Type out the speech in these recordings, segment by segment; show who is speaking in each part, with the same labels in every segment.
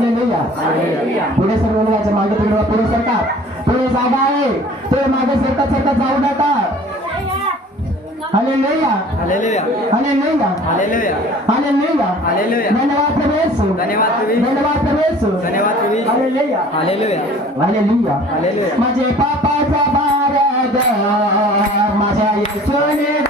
Speaker 1: पुढे सर्व याच्या मागे तुम्ही पुढे सरकार पुढे जागा आहे ते मागे सरकत सरकत जाऊ नका hallelujah
Speaker 2: hallelujah
Speaker 1: hallelujah
Speaker 2: hallelujah
Speaker 1: hallelujah
Speaker 2: hallelujah
Speaker 1: धन्यवाद प्रभू येशू
Speaker 2: धन्यवाद प्रभू
Speaker 1: धन्यवाद प्रभू येशू
Speaker 2: धन्यवाद प्रभू
Speaker 1: हालेलुया
Speaker 2: हालेलुया
Speaker 1: हालेलुया
Speaker 2: हालेलुया
Speaker 1: माझे पापाचा भारत माझ्या येशूने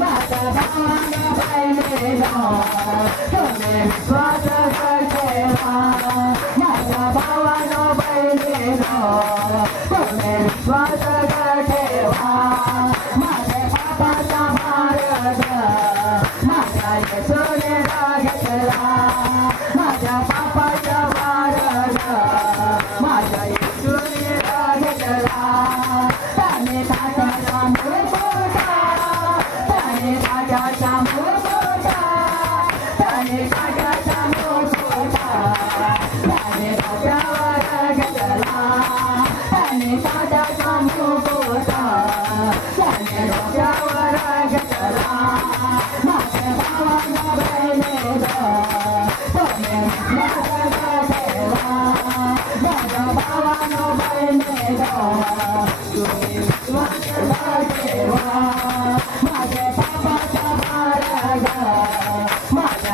Speaker 1: Bye.